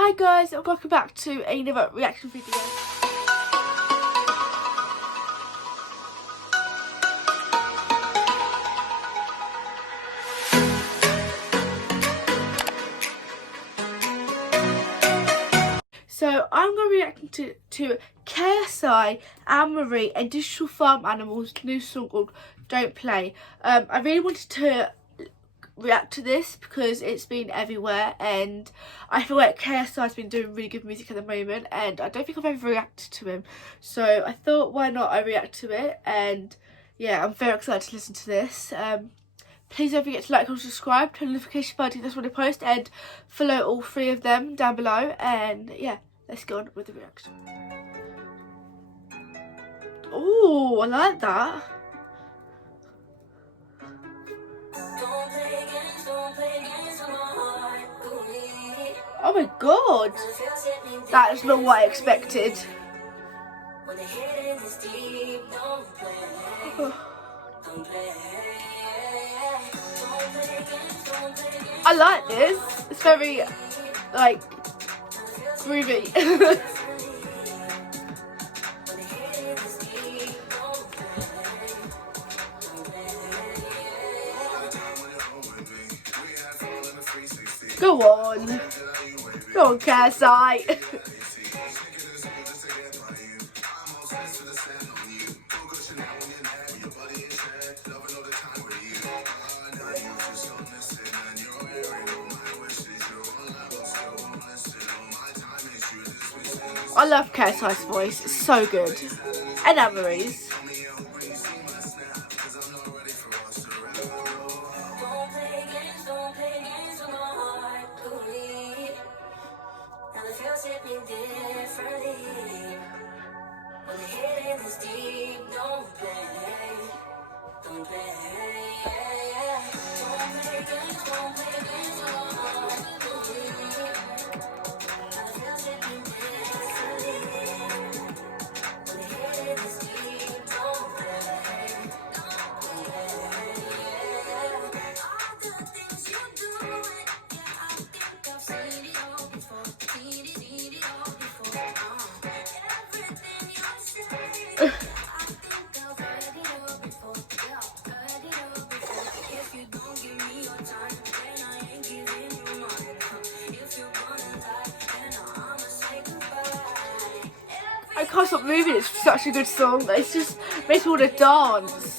Hi guys, and welcome back to another reaction video. So I'm going to be reacting to KSI, Anne-Marie and Digital Farm Animals' new song called Don't Play. I really wanted to react to this because it's been everywhere, and I feel like KSI's been doing really good music at the moment, and I don't think I've ever reacted to him, so I thought why not I react to it. And yeah, I'm very excited to listen to this. Please don't forget to like and subscribe, turn the notification bell to this when I post, and follow all three of them down below. And yeah, let's go on with the reaction. Oh, I like that. Oh my god, that is not what I expected. I like this. It's very, like, groovy. Go on. Go on, KSI. I love KSI's voice, it's so good. And Anne-Marie's. I can't stop moving, it's such a good song. It's just makes me want to dance.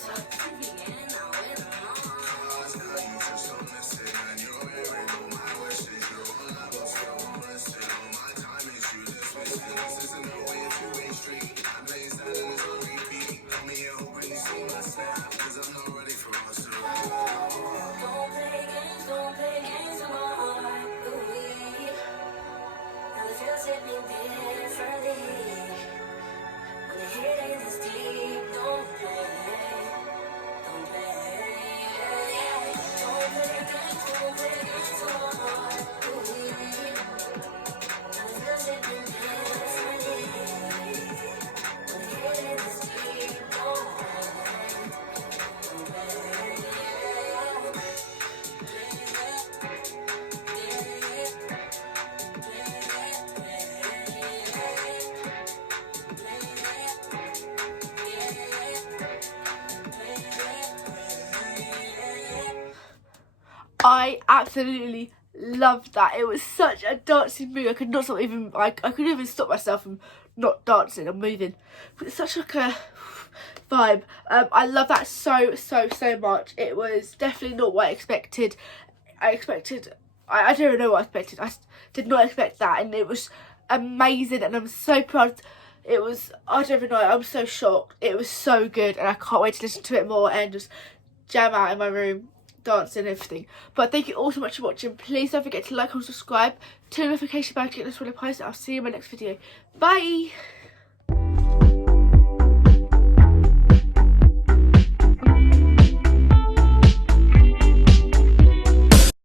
I absolutely loved that. It was such a dancing move. I could not stop even, I couldn't even stop myself from not dancing and moving. It's such like a vibe. I love that so much. It was definitely not what I expected. I don't even know what I expected. I did not expect that, and it was amazing, and I'm so proud. It was, I don't even know, I'm so shocked. It was so good, and I can't wait to listen to it more and just jam out in my room, dancing and everything. But thank you all so much for watching. Please don't forget to like and subscribe, turn the notification bell to get this when I post it. I'll see you in my next video. Bye.